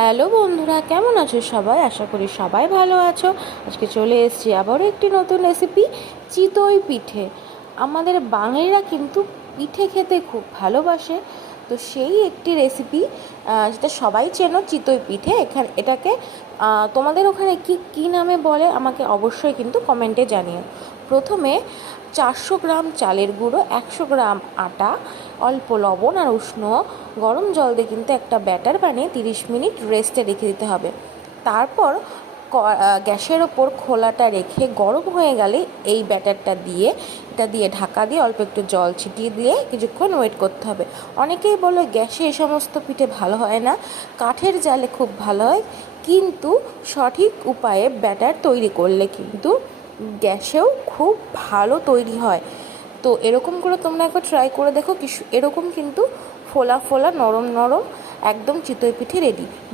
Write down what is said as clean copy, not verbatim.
Hello বন্ধুরা, কেমন আছো সবাই? আশা করি সবাই ভালো আছো। আজকে চলে এসেছি আবারও একটি নতুন রেসিপি, চিতই পিঠে। আমাদের বাঙালিরা কিন্তু পিঠে খেতে খুব ভালোবাসে। তো সেই একটি রেসিপি, যেটা সবাই চেনো, চিতই পিঠে। এটাকে তোমাদের ওখানে কি নামে বলে আমাকে অবশ্যই কিন্তু কমেন্টে জানিও। প্রথমে 400 গ্রাম চালের গুঁড়ো, 100 গ্রাম আটা, অল্প লবণ আর উষ্ণ গরম জল দিয়ে কিন্তু একটা ব্যাটার বানিয়ে 30 মিনিট রেস্টে রেখে দিতে হবে। তারপর গ্যাসের ওপর খোলাটা রেখে গরম হয়ে গেলে এই ব্যাটারটা দিয়ে ঢাকা দিয়ে অল্প একটু জল ছিটিয়ে দিয়ে কিছুক্ষণ ওয়েট করতে হবে। অনেকেই বলে গ্যাসে এই সমস্ত পিঠে ভালো হয় না, কাঠের জালে খুব ভালো হয়। কিন্তু সঠিক উপায়ে ব্যাটার তৈরি করলে কিন্তু গ্যাসেও খুব ভালো তৈরি হয়। তো এরকম করে তোমরা একবার ট্রাই করে দেখো। এরকম কিন্তু ফোলা ফোলা নরম নরম একদম চিতই পিঠে রেডি।